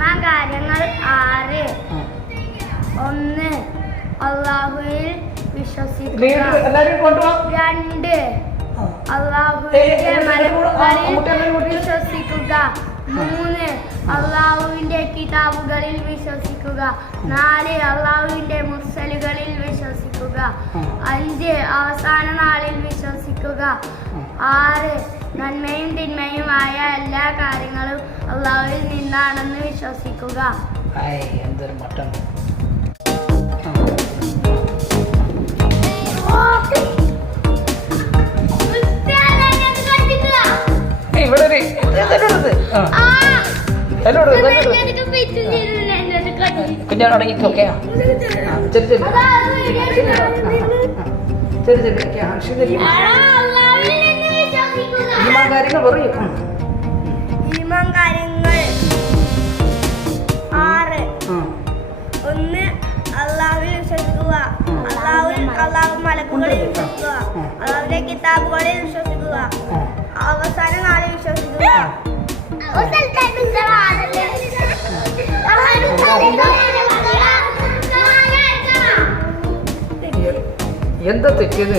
കാര്യങ്ങൾ 6. 1. അല്ലാഹുവിൽ വിശ്വസിക്കുക. 2. അല്ലാഹുവിന്റെ മലക്കുകളിൽ വിശ്വസിക്കുക. 3. അല്ലാഹുവിന്റെ കിതാബുകളിൽ വിശ്വസിക്കുക. 4. അല്ലാഹുവിന്റെ മുർസലുകളിൽ വിശ്വസിക്കുക. 5. അവസാന നാളിൽ വിശ്വസിക്കുക. 6. നന്മയും തിന്മയുമായ എല്ലാ കാര്യങ്ങളും അല്ലാഹുവിൽ നിന്നാണെന്ന് വിശ്വസിക്കുക. എന്തൊരു മട്ടം. കുഞ്ഞാടങ്ങിട്ടൊക്കെ കാര്യങ്ങൾ പറയും. ഈമാൻ കാര്യങ്ങൾ 6. 1. അല്ലാഹുവിൽ വിശ്വസിക്കുക. അല്ലാഹു മലക്കുകളിൽ വിശ്വസിക്കുക. അല്ലാഹുവിന്റെ കിതാബുകളിൽ വിശ്വസിക്കുക. അവസാന നാളിൽ വിശ്വസിക്കുക. എന്താ തെറ്റിയത്?